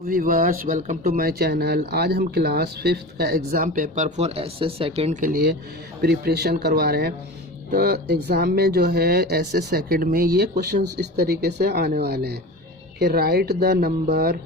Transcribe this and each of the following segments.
Viewers welcome to my channel. आज हम class 5th का exam paper for SS second के लिए प्रिपरेशन करवा रहे हैं। तो एग्ज़ाम में जो है एसएस सेकंड में ये क्वेश्चंस इस तरीके से आने वाले हैं कि right the number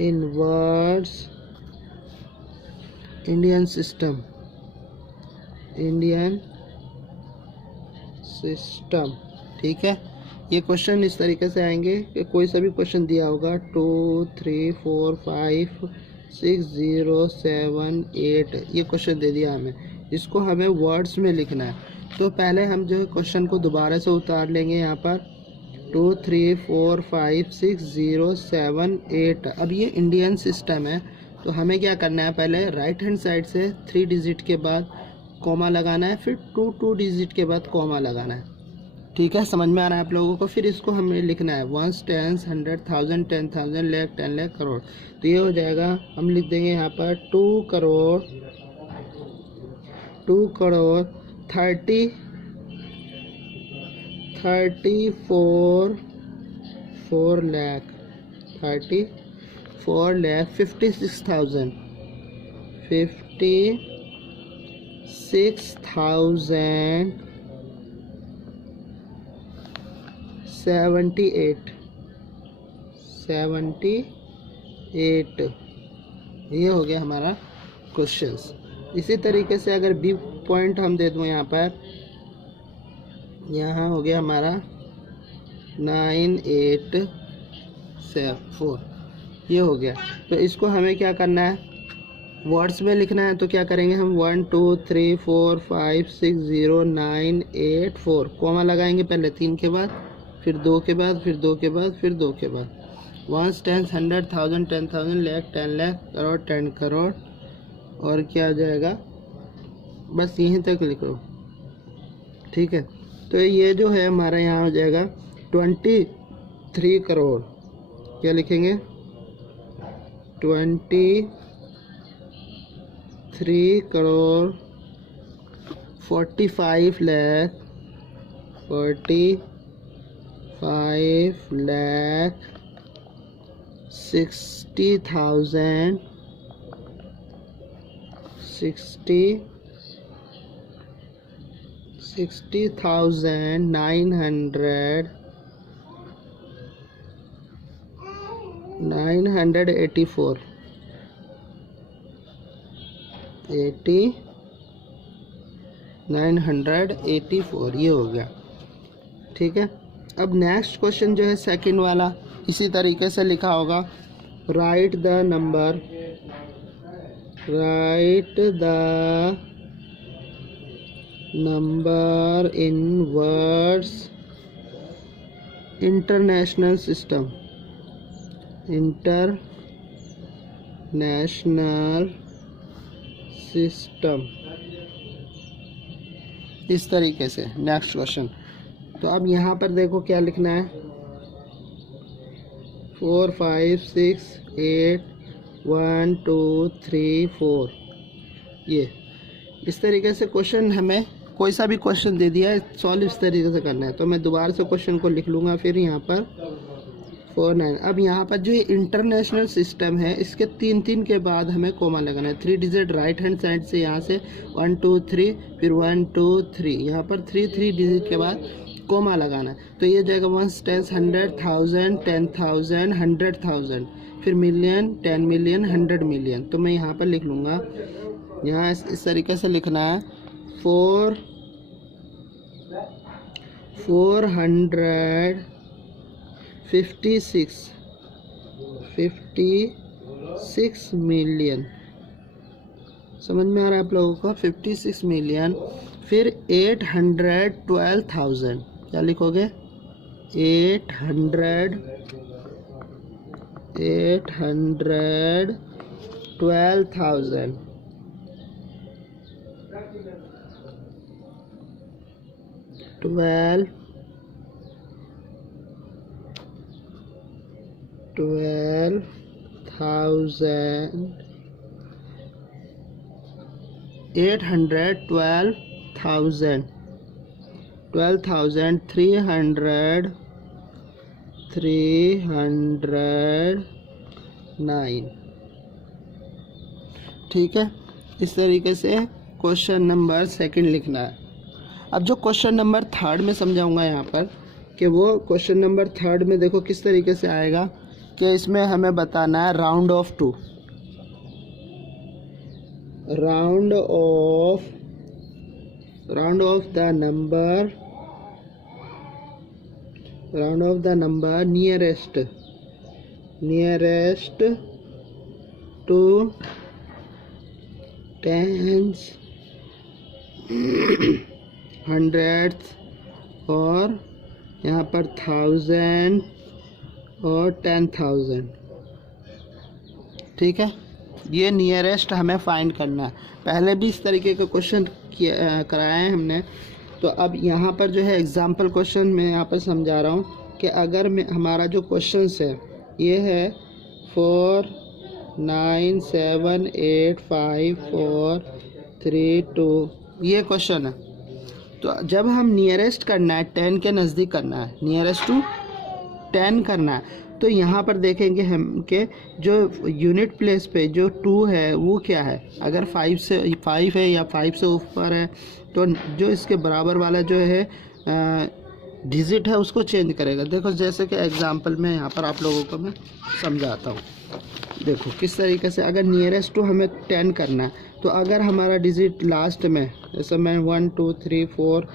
in words Indian system ठीक है। ये क्वेश्चन इस तरीके से आएंगे कि कोई सा भी क्वेश्चन दिया होगा 2 3 4 5 6 0 7 8 ये क्वेश्चन दे दिया हमें, इसको हमें वर्ड्स में लिखना है। तो पहले हम जो है क्वेश्चन को दोबारा से उतार लेंगे यहाँ पर 2 3 4 5 6 0 7 8। अब ये इंडियन सिस्टम है तो हमें क्या करना है, पहले राइट हैंड साइड से 3 डिजिट के बाद कॉमा लगाना है, फिर 2 डिजिट के बाद कॉमा लगाना है। ठीक है, समझ में आ रहा है आप लोगों को। फिर इसको हमें लिखना है 1 10 100 1000 10,000 लाख 10 लाख करोड़। तो ये हो जाएगा, हम लिख देंगे यहाँ पर 2 करोड़ 30 34 लाख 34 लाख 56,000 78 ये हो गया हमारा क्वेश्चंस। इसी तरीके से अगर बी पॉइंट हम दे दूँ यहाँ पर, यहाँ हो गया हमारा 9874 ये हो गया। तो इसको हमें क्या करना है, वर्ड्स में लिखना है। तो क्या करेंगे हम 1 2 3 4 5 6 0 9 8 4 कॉमा लगाएंगे, पहले 3 के बाद, फिर 2 के बाद, फिर 2 के बाद, फिर 2 के बाद। 1 10 100 1000 10,000 लाख 10 लाख करोड़ 10 करोड़। और क्या आ जाएगा, बस यहीं तक लिखो। ठीक है, तो ये जो है हमारा यहाँ हो जाएगा 23 करोड़। क्या लिखेंगे, 23 करोड़ 45 लाख 60,000 984 984 ये हो गया। ठीक है, अब नेक्स्ट क्वेश्चन जो है सेकंड वाला इसी तरीके से लिखा होगा, right the number in words international system इस तरीके से। नेक्स्ट क्वेश्चन, तो अब यहाँ पर देखो क्या लिखना है, 4 5 6 8 1 2 3 4 ये इस तरीके से क्वेश्चन हमें कोई सा भी क्वेश्चन दे दिया है, सॉल्व इस तरीके से करना है। तो मैं दोबारा से क्वेश्चन को लिख लूँगा, फिर यहाँ पर 4 9। अब यहाँ पर जो ये इंटरनेशनल सिस्टम है इसके 3 के बाद हमें कोमा लगाना है। 3 डिजिट राइट हैंड साइड से, यहाँ से 1 2 3, फिर 1 2 3, यहाँ पर 3 डिजिट के बाद कोमा लगाना है। तो ये जाएगा 1 10 100 1000 10,000 100,000, फिर मिलियन 10 मिलियन 100 मिलियन। तो मैं यहाँ पर लिख लूँगा, यहाँ इस तरीके से लिखना है 456 मिलियन। समझ में आ रहा है आप लोगों को, 56 मिलियन। फिर 812,000, क्या लिखोगे, 812,000 812,000 12,309। ठीक है, इस तरीके से क्वेश्चन नंबर सेकंड लिखना है। अब जो क्वेश्चन नंबर थर्ड में समझाऊंगा यहाँ पर कि वो क्वेश्चन नंबर थर्ड में देखो किस तरीके से आएगा कि इसमें हमें बताना है round off to, round off the number nearest to tens, hundreds और यहाँ पर 1000 और 10,000। ठीक है, ये नियरेस्ट हमें फाइंड करना है। पहले भी इस तरीके का क्वेश्चन कराए हैं हमने। तो अब यहाँ पर जो है एग्जाम्पल क्वेश्चन मैं यहाँ पर समझा रहा हूँ कि अगर हमारा जो क्वेश्चन है ये है 4 9 7 8 5 4 3 2, ये क्वेश्चन है। तो जब हम नियरेस्ट करना है 10 के नज़दीक करना है, नियरेस्ट टू 10 करना है, तो यहाँ पर देखेंगे हम के जो यूनिट प्लेस पे जो 2 है वो क्या है। अगर 5 है या 5 से ऊपर है तो जो इसके बराबर वाला जो है डिजिट है उसको चेंज करेगा। देखो जैसे कि एग्जांपल में यहाँ पर आप लोगों को मैं समझाता हूँ। देखो किस तरीके से अगर नियरेस्ट टू हमें 10 करना है तो अगर हमारा डिजिट लास्ट में जैसे मैं 1 2 3 4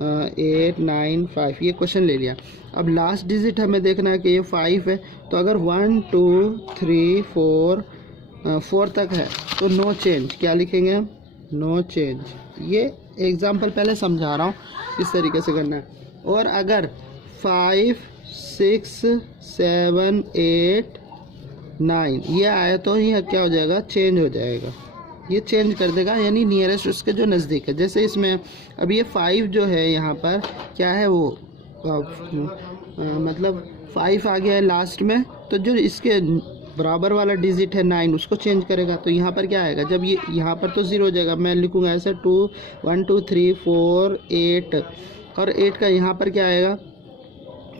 8 9 5 ये क्वेश्चन ले लिया। अब लास्ट डिजिट हमें देखना है कि ये 5 है, तो अगर 1 2 3 4 तक है तो नो चेंज, क्या लिखेंगे हम, नो चेंज। ये एग्जांपल पहले समझा रहा हूँ, इस तरीके से करना है। और अगर 5 6 7 8 9 ये आया तो यह क्या हो जाएगा, चेंज हो जाएगा, ये चेंज कर देगा, यानी नियरेस्ट उसके जो नज़दीक है। जैसे इसमें अब ये 5 जो है यहाँ पर क्या है वो मतलब 5 आ गया है लास्ट में, तो जो इसके बराबर वाला डिजिट है 9 उसको चेंज करेगा। तो यहाँ पर क्या आएगा, जब ये यहाँ पर तो 0 हो जाएगा, मैं लिखूँगा ऐसे 2 1 2 3 4 8 और 8 का यहाँ पर क्या आएगा,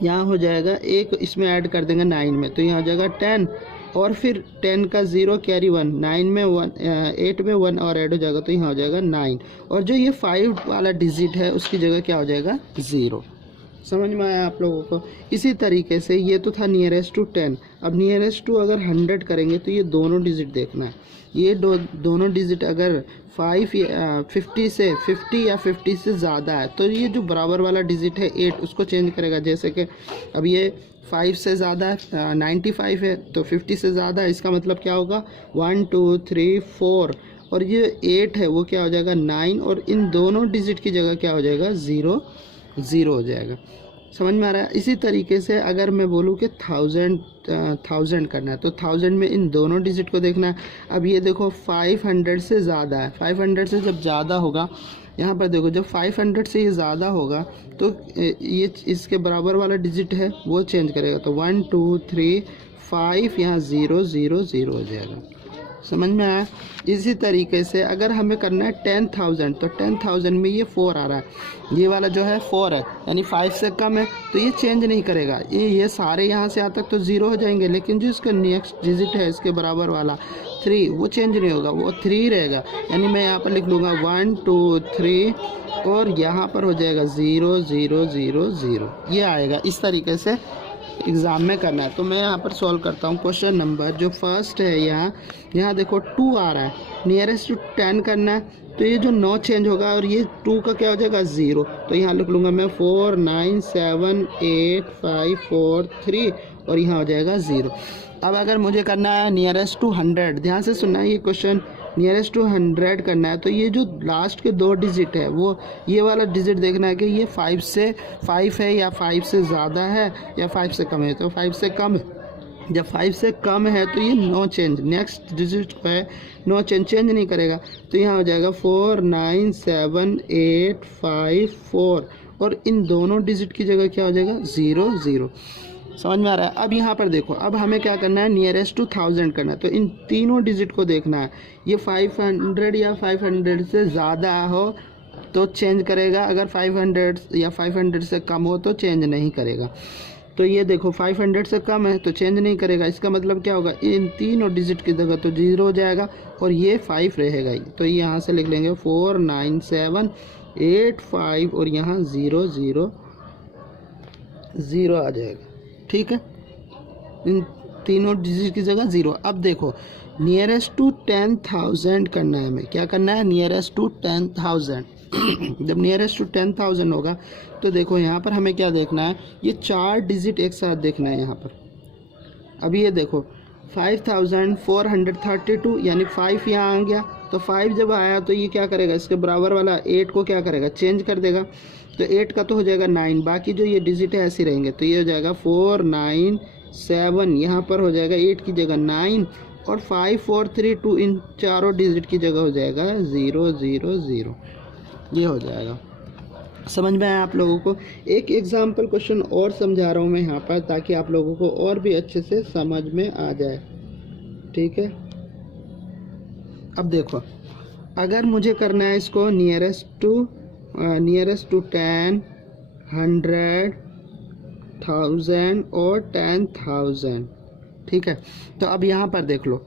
यहाँ हो जाएगा एक इसमें ऐड कर देंगे 9 में, तो यहाँ हो जाएगा 10 और फिर 10 का 0 कैरी 1, 9 में 1 8 में 1 और ऐड हो जाएगा, तो यहाँ हो जाएगा 9 और जो ये 5 वाला डिजिट है उसकी जगह क्या हो जाएगा, 0। समझ में आया आप लोगों को। इसी तरीके से ये तो था नियरेस्ट टू 10। अब नियरेस्ट टू अगर 100 करेंगे तो ये दोनों डिजिट देखना है। ये दोनों डिजिट अगर 5 या 50 या 50 से ज़्यादा है तो ये जो बराबर वाला डिजिट है 8 उसको चेंज करेगा। जैसे कि अब ये 5 से ज़्यादा है 95 है तो 50 से ज़्यादा है, इसका मतलब क्या होगा 1 2 3 4 और ये 8 है वो क्या हो जाएगा 9 और इन दोनों डिजिट की जगह क्या हो जाएगा 0 0 हो जाएगा। समझ में आ रहा है। इसी तरीके से अगर मैं बोलूँ कि 1000 करना है तो 1000 में इन दोनों डिजिट को देखना है। अब ये देखो 500 से ज़्यादा है, 500 से जब ज़्यादा होगा, यहाँ पर देखो जब 500 से ये ज़्यादा होगा तो ये इसके बराबर वाला डिजिट है वो चेंज करेगा, तो 1 2 3 5 यहाँ 0 0 0 हो जाएगा। समझ में आया। इसी तरीके से अगर हमें करना है 10,000 तो 10,000 में ये 4 आ रहा है, ये वाला जो है 4 है यानी 5 से कम है तो ये चेंज नहीं करेगा। ये सारे यहाँ से यहाँ तक तो 0 हो जाएंगे, लेकिन जो इसका नेक्स्ट डिजिट है इसके बराबर वाला 3 वो चेंज नहीं होगा, वो 3 रहेगा। यानी मैं यहाँ पर लिख लूँगा 1 2 3 और यहाँ पर हो जाएगा 0 0 0 0 ये आएगा। इस तरीके से एग्ज़ाम में करना है। तो मैं यहाँ पर सॉल्व करता हूँ। क्वेश्चन नंबर जो फर्स्ट है यहाँ देखो 2 आ रहा है, नियरेस्ट टू 10 करना है तो ये जो 9 चेंज होगा और ये 2 का क्या हो जाएगा 0, तो यहाँ लिख लूँगा मैं 4 9 7 8 5 4 3 और यहाँ हो जाएगा 0। अब अगर मुझे करना है नियरेस्ट टू 100, ध्यान से सुनना है ये क्वेश्चन, नियरेस्ट टू 100 करना है तो ये जो लास्ट के 2 डिजिट है वो ये वाला डिजिट देखना है कि ये 5 है या 5 से ज़्यादा है या 5 से कम है। तो 5 से कम, जब 5 से कम है तो ये नो चेंज, नेक्स्ट डिजिट है नो चेंज नहीं करेगा, तो यहाँ हो जाएगा 4 9 7 8 5 4 और इन दोनों डिजिट की जगह क्या हो जाएगा 0 0। समझ में आ रहा है। अब यहाँ पर देखो, अब हमें क्या करना है नियरेस्ट टू 1000 करना है तो इन तीनों डिजिट को देखना है। ये 500 या 500 से ज़्यादा हो तो चेंज करेगा, अगर 500 या 500 से कम हो तो चेंज नहीं करेगा। तो ये देखो 500 से कम है तो चेंज नहीं करेगा, इसका मतलब क्या होगा, इन तीनों डिजिट की जगह तो 0 हो जाएगा और ये 5 रहेगा ही। तो यहाँ से लिख लेंगे 49785 और यहाँ 000 आ जाएगा। ठीक है, इन तीनों डिजिट की जगह 0। अब देखो नियरेस्ट टू 10,000 करना है हमें, क्या करना है, नियरेस्ट टू 10,000। जब नियरेस्ट टू 10,000 होगा तो देखो यहाँ पर हमें क्या देखना है, ये 4 डिजिट एक साथ देखना है यहाँ पर। अभी ये देखो 5432 यानी 5 यहाँ आ गया, तो 5 जब आया तो ये क्या करेगा, इसके बराबर वाला 8 को क्या करेगा, चेंज कर देगा। तो 8 का तो हो जाएगा 9, बाकी जो ये डिजिट है ऐसे रहेंगे। तो ये हो जाएगा 497, यहाँ पर हो जाएगा 8 की जगह 9 और 5432 इन चारों डिजिट की जगह हो जाएगा 000। ये हो जाएगा। समझ में आया आप लोगों को। एक एग्जाम्पल क्वेश्चन और समझा रहा हूँ मैं यहाँ पर, ताकि आप लोगों को और भी अच्छे से समझ में आ जाए। ठीक है, अब देखो अगर मुझे करना है इसको नियरेस्ट टू 10, 100, 1000 और 10,000। ठीक है, तो अब यहाँ पर देख लो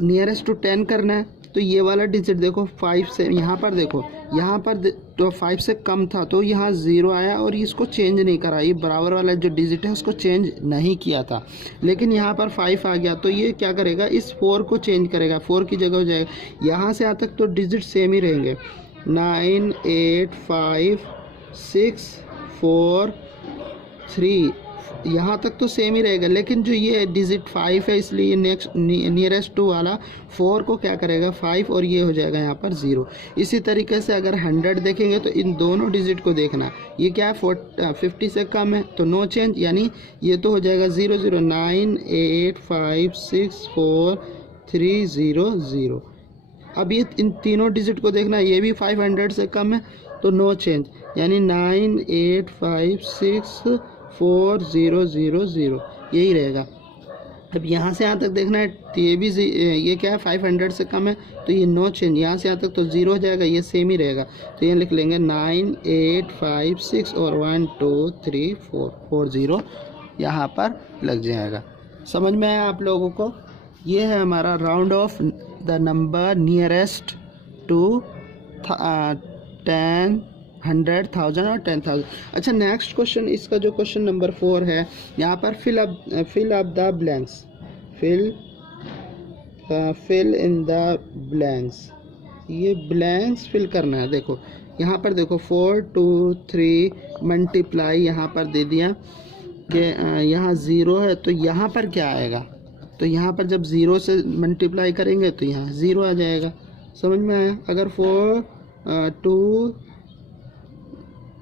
नियरेस्ट टू 10 करना है तो ये वाला डिजिट देखो 5 से, यहाँ पर देखो यहाँ पर तो 5 से कम था तो यहाँ 0 आया और इसको चेंज नहीं करा, ये बराबर वाला जो डिजिट है उसको चेंज नहीं किया था। लेकिन यहाँ पर 5 आ गया तो ये क्या करेगा, इस 4 को चेंज करेगा, 4 की जगह हो जाएगा, यहाँ से यहाँ तक तो डिजिट सेम ही रहेंगे, 9, 8, 5, 6, 4, 3, यहाँ तक तो सेम ही रहेगा। लेकिन जो ये डिजिट 5 है इसलिए नेक्स्ट नियरेस्ट टू वाला 4 को क्या करेगा 5 और ये हो जाएगा यहाँ पर 0। इसी तरीके से अगर 100 देखेंगे तो इन दोनों डिजिट को देखना, ये क्या है 50 से कम है तो नो चेंज, यानी ये तो हो जाएगा 0 0, 9, 8, 5, 6, 4, 3, 0, 0। अब ये इन तीनों डिजिट को देखना, ये भी 500 से कम है तो नो चेंज, यानी 9, 8, 5, 6, 4, 0, 0, 0 यही रहेगा। अब यहाँ से यहाँ तक देखना है तो ये भी ये क्या है 500 से कम है तो ये नो चेंज, यहाँ से यहाँ तक तो 0 हो जाएगा, ये सेम ही रहेगा। तो ये लिख लेंगे 9, 8, 5, 6 और 1, 2, 3, 4 0 यहाँ पर लग जाएगा। समझ में आया आप लोगों को। ये है हमारा round off the number nearest to 10, 100, 1000 और 10,000। अच्छा नेक्स्ट क्वेश्चन, इसका जो क्वेश्चन नंबर 4 है यहाँ पर fill up the blanks, fill in the blanks, ये ब्लैंक्स फिल करना है। देखो यहाँ पर देखो 4, 2, 3 मल्टीप्लाई यहाँ पर दे दिया कि यहाँ 0 है तो यहाँ पर क्या आएगा, तो यहाँ पर जब 0 से मल्टीप्लाई करेंगे तो यहाँ 0 आ जाएगा। समझ में आया। अगर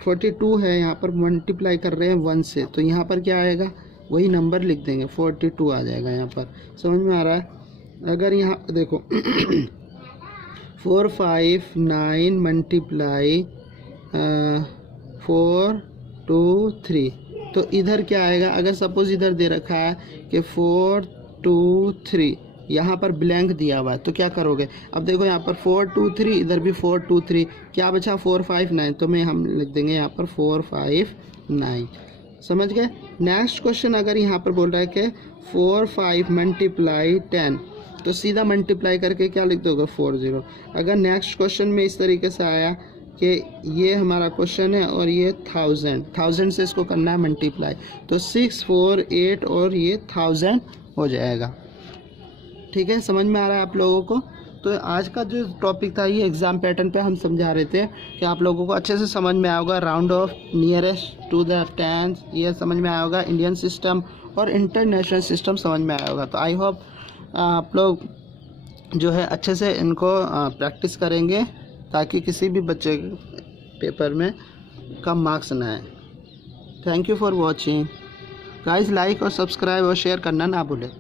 42 है, यहाँ पर मल्टीप्लाई कर रहे हैं 1 से तो यहाँ पर क्या आएगा, वही नंबर लिख देंगे 42 आ जाएगा यहाँ पर। समझ में आ रहा है। अगर यहाँ देखो 4, 5, 9 मल्टीप्लाई 4, 2, 3 तो इधर क्या आएगा, अगर सपोज इधर दे रखा है कि 4, 2, 3 यहाँ पर ब्लैंक दिया हुआ है तो क्या करोगे। अब देखो यहाँ पर 4, 2, 3 इधर भी 4, 2, 3 क्या बचा 4, 5, 9 तो हम लिख देंगे यहाँ पर 4, 5, 9। समझ गए। नेक्स्ट क्वेश्चन अगर यहाँ पर बोल रहा है कि 4, 5 मल्टीप्लाई 10 तो सीधा मल्टीप्लाई करके क्या लिख दोगे 40। अगर नेक्स्ट क्वेश्चन में इस तरीके से आया कि ये हमारा क्वेश्चन है और ये 1000 से इसको करना है मल्टीप्लाई तो 6, 4, 8 और ये 1000 हो जाएगा। ठीक है, समझ में आ रहा है आप लोगों को। तो आज का जो टॉपिक था ये एग्ज़ाम पैटर्न पे हम समझा रहे थे कि आप लोगों को अच्छे से समझ में आया होगा। Round off nearest to the 10 ये समझ में आया होगा, इंडियन सिस्टम और इंटरनेशनल सिस्टम समझ में आया होगा। तो आई होप आप लोग जो है अच्छे से इनको प्रैक्टिस करेंगे ताकि किसी भी बच्चे के पेपर में कम मार्क्स ना आए। Thank you for watching guys. Like और सब्सक्राइब और शेयर करना ना भूलें।